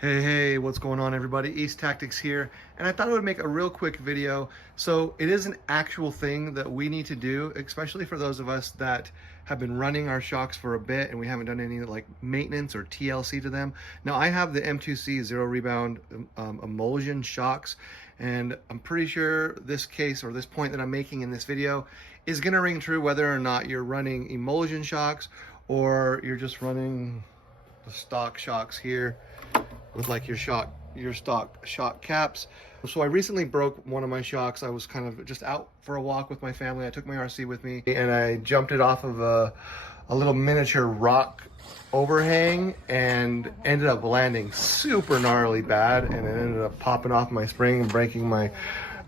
Hey, what's going on everybody? East Tactics here, and I thought I would make a real quick video. So it is an actual thing that we need to do, especially for those of us that have been running our shocks for a bit and we haven't done any like maintenance or TLC to them. Now I have the M2C zero rebound emulsion shocks, and I'm pretty sure this case or this point that I'm making in this video is gonna ring true whether or not you're running emulsion shocks or you're just running the stock shocks here with like your stock shock caps. So I recently broke one of my shocks. I was kind of just out for a walk with my family. I took my RC with me and I jumped it off of a little miniature rock overhang and ended up landing super gnarly bad, and it ended up popping off my spring and breaking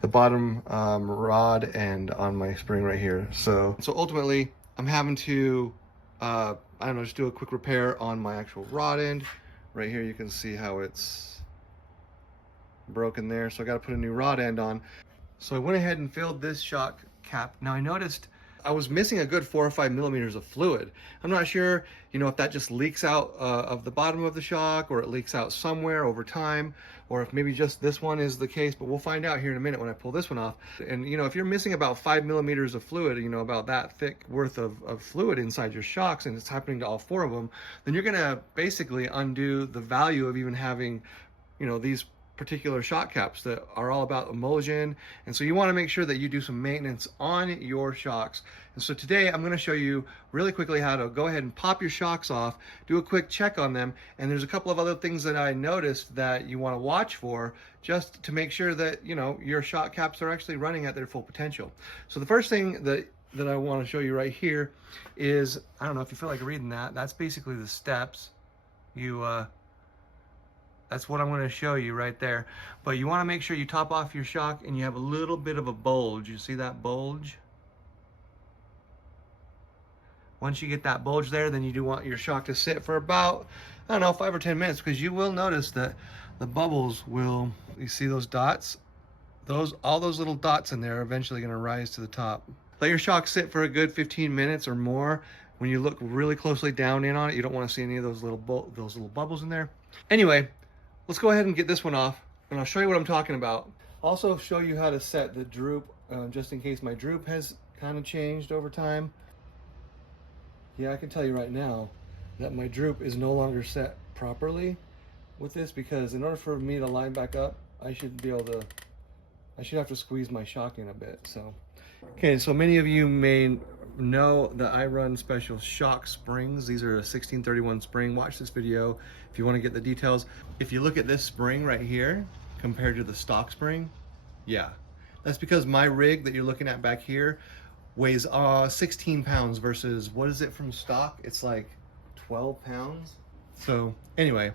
the bottom rod and on my spring right here. So ultimately I'm having to I don't know, just do a quick repair on my actual rod end. Right here you can see how it's broken there, so I got to put a new rod end on. So I went ahead and filled this shock cap. Now I noticed I was missing a good 4 or 5 millimeters of fluid. I'm not sure, if that just leaks out of the bottom of the shock, or it leaks out somewhere over time, or if maybe just this one is the case, but we'll find out here in a minute when I pull this one off. And if you're missing about 5 millimeters of fluid, about that thick worth of fluid inside your shocks, and it's happening to all 4 of them, then you're gonna basically undo the value of even having, these particular shock caps that are all about emulsion. And so you want to make sure that you do some maintenance on your shocks. And so today I'm going to show you really quickly how to go ahead and pop your shocks off, do a quick check on them, and there's a couple of other things that I noticed that you want to watch for just to make sure that your shock caps are actually running at their full potential. So the first thing that I want to show you right here is, I don't know if you feel like reading that, that's basically the steps. That's what I'm going to show you right there. But you want to make sure you top off your shock and you have a little bit of a bulge. You see that bulge? Once you get that bulge there, then you do want your shock to sit for about, I don't know, 5 or 10 minutes, because you will notice that the bubbles will, you see those dots? All those little dots in there are eventually going to rise to the top. Let your shock sit for a good 15 minutes or more. When you look really closely down in on it, you don't want to see any of those little bubbles in there. Anyway, let's go ahead and get this one off, and I'll show you what I'm talking about. Also show you how to set the droop, just in case my droop has kind of changed over time. Yeah, I can tell you right now that my droop is no longer set properly with this, because in order for me to line back up, I should have to squeeze my shock in a bit. So, okay, so many of you may know that I run special shock springs. These are a 1631 spring. Watch this video if you want to get the details. If you look at this spring right here compared to the stock spring, yeah, that's because my rig that you're looking at back here weighs 16 pounds versus, what is it from stock? It's like 12 pounds. So anyway,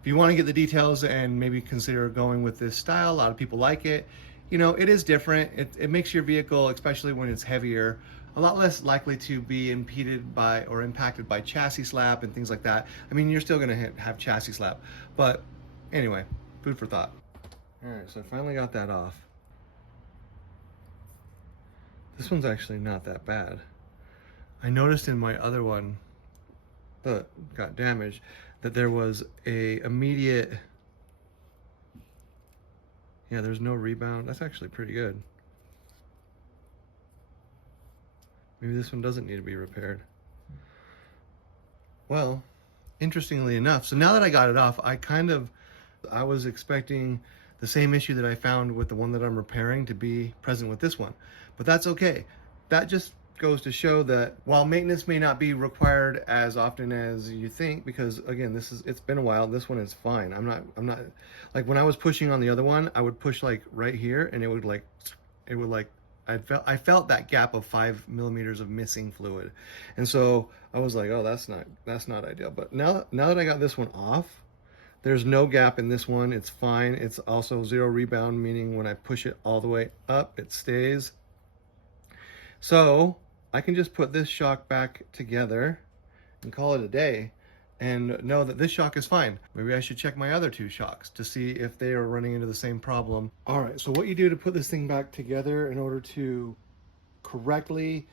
if you want to get the details and maybe consider going with this style, a lot of people like it. It is different. It makes your vehicle, especially when it's heavier, a lot less likely to be impeded by or impacted by chassis slap and things like that. I mean, you're still gonna have chassis slap, but anyway, food for thought. All right, so I finally got that off. This one's actually not that bad. I noticed in my other one that got damaged that there was a immediate, yeah, there's no rebound. That's actually pretty good. Maybe this one doesn't need to be repaired. Well, interestingly enough, so now that I got it off, I was expecting the same issue that I found with the one that I'm repairing to be present with this one, but that's okay. That just goes to show that while maintenance may not be required as often as you think, because again, it's been a while, this one is fine. I'm not like, when I was pushing on the other one, I would push like right here and it would I felt that gap of 5 millimeters of missing fluid. And so I was like, oh, that's not ideal. But now that I got this one off, there's no gap in this one. It's fine. It's also zero rebound, meaning when I push it all the way up, it stays. So I can just put this shock back together and call it a day and know that this shock is fine. Maybe I should check my other 2 shocks to see if they are running into the same problem. All right, so what you do to put this thing back together in order to correctly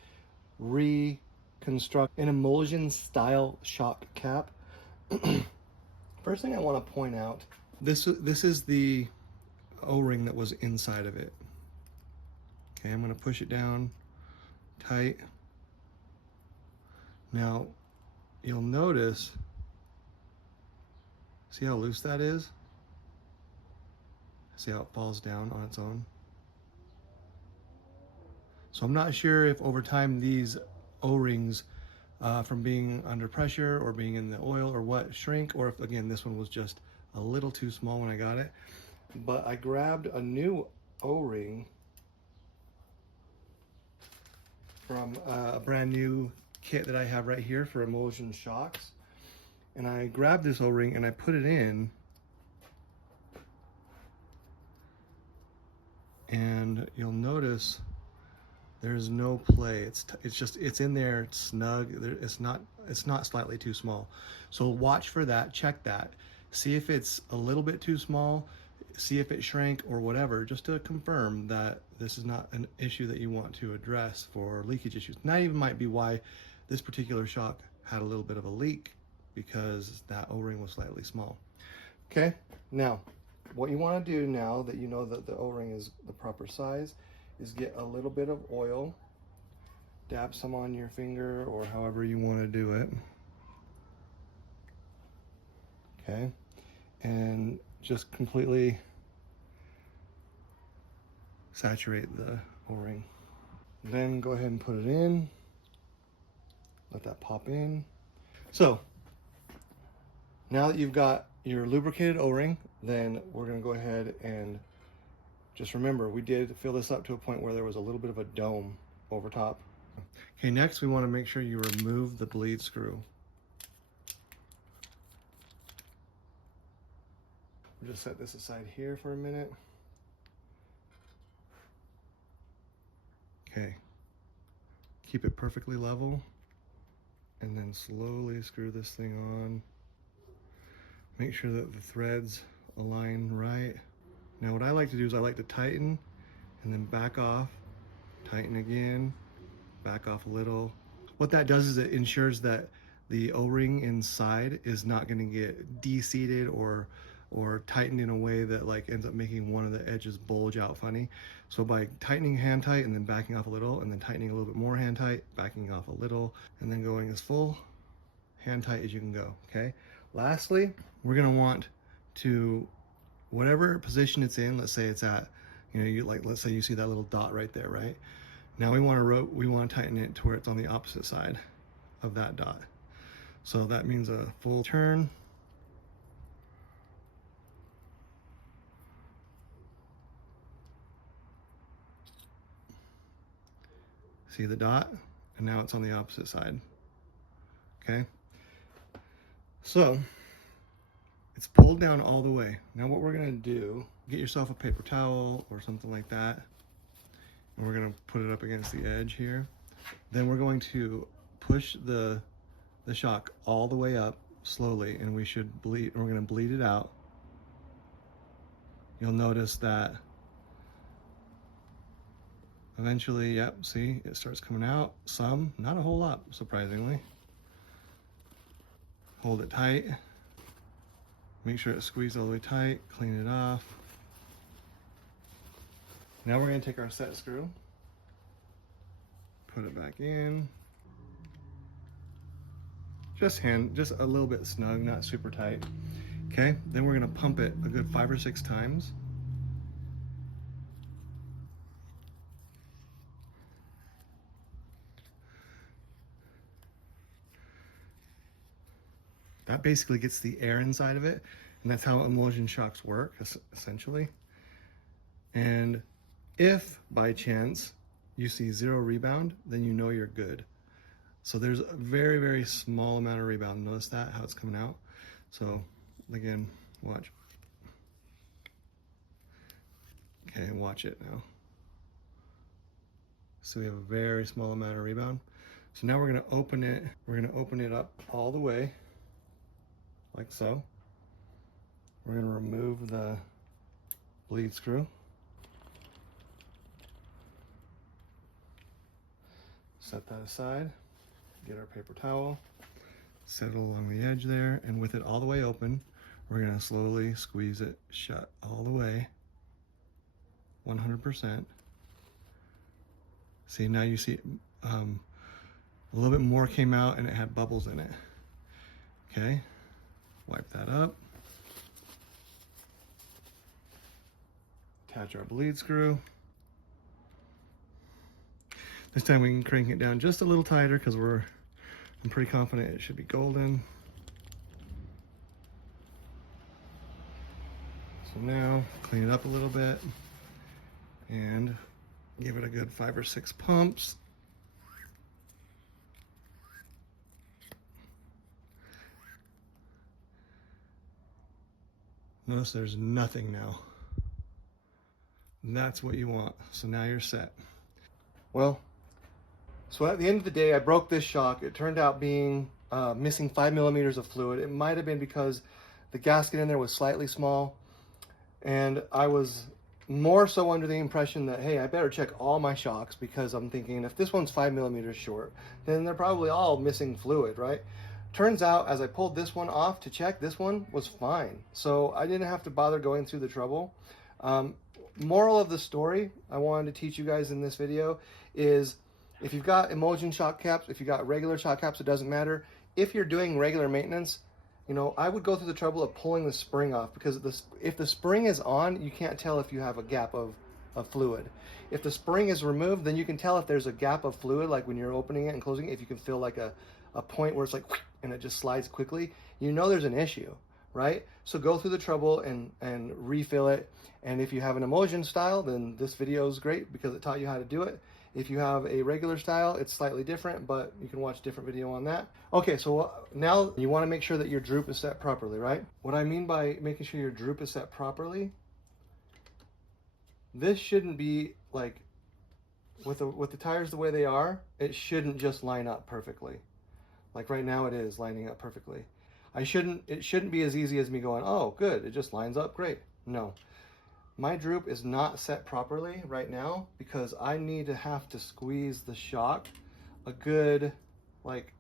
reconstruct an emulsion style shock cap First thing I want to point out, this is the O-ring that was inside of it. Okay, I'm going to push it down tight. Now, you'll notice, see how loose that is? See how it falls down on its own? So I'm not sure if over time these O-rings from being under pressure or being in the oil or what shrink, or if again this one was just a little too small when I got it. But I grabbed a new O-ring from a brand new kit that I have right here for emulsion shocks, and I grabbed this O-ring and I put it in, and you'll notice there's no play. It's in there. It's snug. It's not slightly too small. So watch for that. Check that. See if it's a little bit too small. See if it shrank or whatever, just to confirm that this is not an issue that you want to address for leakage issues. And that even might be why this particular shock had a little bit of a leak, because that O-ring was slightly small. Okay, now what you want to do now that you know that the O-ring is the proper size is get a little bit of oil, dab some on your finger or however you want to do it. Okay, and just completely saturate the O-ring. Then go ahead and put it in, let that pop in. So now that you've got your lubricated O-ring, then we're going to go ahead and just remember, we did fill this up to a point where there was a little bit of a dome over top. Okay, next we want to make sure you remove the bleed screw. We'll just set this aside here for a minute. Okay, keep it perfectly level, and then slowly screw this thing on. Make sure that the threads align right. Now what I like to do is I like to tighten and then back off, tighten again, back off a little. What that does is it ensures that the O-ring inside is not going to get de-seated or tightened in a way that like ends up making one of the edges bulge out funny. So by tightening hand tight and then backing off a little, and then tightening a little bit more hand tight, backing off a little, and then going as full hand tight as you can go. Okay, lastly, we're going to want to, whatever position it's in, let's say it's at, let's say you see that little dot right there, right? Now we want to tighten it to where it's on the opposite side of that dot. So that means a full turn. See the dot? And now it's on the opposite side. Okay? So it's pulled down all the way. Now what we're gonna do, get yourself a paper towel or something like that, and we're gonna put it up against the edge here. Then we're going to push the shock all the way up slowly, and we're gonna bleed it out. You'll notice that eventually, yep, see, it starts coming out some, not a whole lot, surprisingly. Hold it tight. Make sure it's squeezed all the way tight, clean it off. Now we're going to take our set screw, put it back in. Just a little bit snug, not super tight. Okay, then we're going to pump it a good 5 or 6 times. That basically gets the air inside of it, and that's how emulsion shocks work, essentially. And if by chance you see 0 rebound, then you know you're good. So there's a very, very small amount of rebound. Notice that, how it's coming out. So again, watch. Okay, watch it now. So we have a very small amount of rebound. So now we're gonna open it. We're gonna open it up all the way, like so. We're gonna remove the bleed screw. Set that aside, get our paper towel, set it along the edge there, and with it all the way open, We're gonna slowly squeeze it shut all the way, 100%. See, now you see a little bit more came out and it had bubbles in it. Okay, wipe that up. Attach our bleed screw. This time we can crank it down just a little tighter because I'm pretty confident it should be golden. So now clean it up a little bit and give it a good 5 or 6 pumps. Notice there's nothing now. That's what you want. So now you're set. Well, so at the end of the day, I broke this shock. It turned out being missing 5 millimeters of fluid. It might have been because the gasket in there was slightly small, and I was more so under the impression that, hey, I better check all my shocks, because I'm thinking if this one's 5 millimeters short, then they're probably all missing fluid, right? Turns out, as I pulled this one off to check, this one was fine. So I didn't have to bother going through the trouble. Moral of the story I wanted to teach you guys in this video is, if you've got emulsion shock caps, if you've got regular shock caps, it doesn't matter. If you're doing regular maintenance, you know, I would go through the trouble of pulling the spring off, because if the spring is on, you can't tell if you have a gap of fluid. If the spring is removed, then you can tell if there's a gap of fluid, like when you're opening it and closing it, if you can feel like a point where it's like, and it just slides quickly, you know there's an issue, right? So go through the trouble and refill it. And if you have an emulsion style, then this video is great because it taught you how to do it. If you have a regular style, it's slightly different, but you can watch a different video on that. Okay, so now you want to make sure that your droop is set properly, right? What I mean by making sure your droop is set properly, this shouldn't be like, with the tires the way they are, it shouldn't just line up perfectly. Like right now it is lining up perfectly. It shouldn't be as easy as me going, oh good, it just lines up great. No. My droop is not set properly right now because I need to have to squeeze the shock a good, like,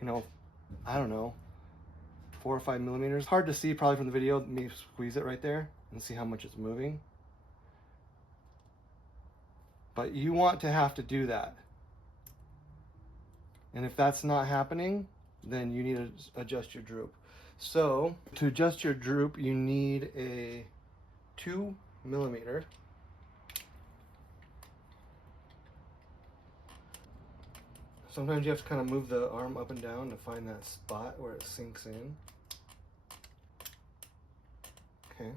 you know, I don't know, 4 or 5 millimeters. Hard to see probably from the video, me squeeze it right there and see how much it's moving. But you want to have to do that. And if that's not happening, then you need to adjust your droop. So to adjust your droop, you need a 2 millimeter. Sometimes you have to kind of move the arm up and down to find that spot where it sinks in. Okay.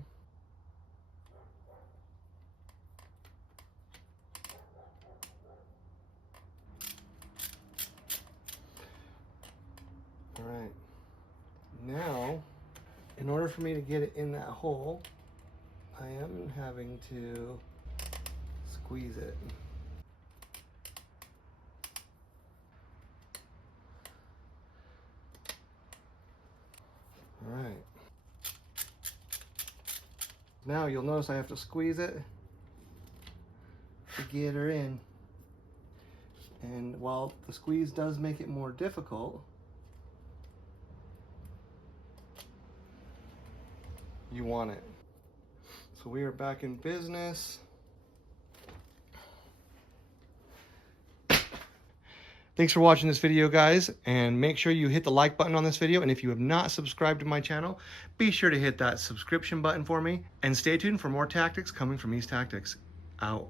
All right. Now, in order for me to get it in that hole, I am having to squeeze it. All right. Now you'll notice I have to squeeze it to get her in. And while the squeeze does make it more difficult, you want it. So we are back in business. Thanks for watching this video, guys, and make sure you hit the like button on this video. And if you have not subscribed to my channel, be sure to hit that subscription button for me, and stay tuned for more tactics coming from East Tactics. Out.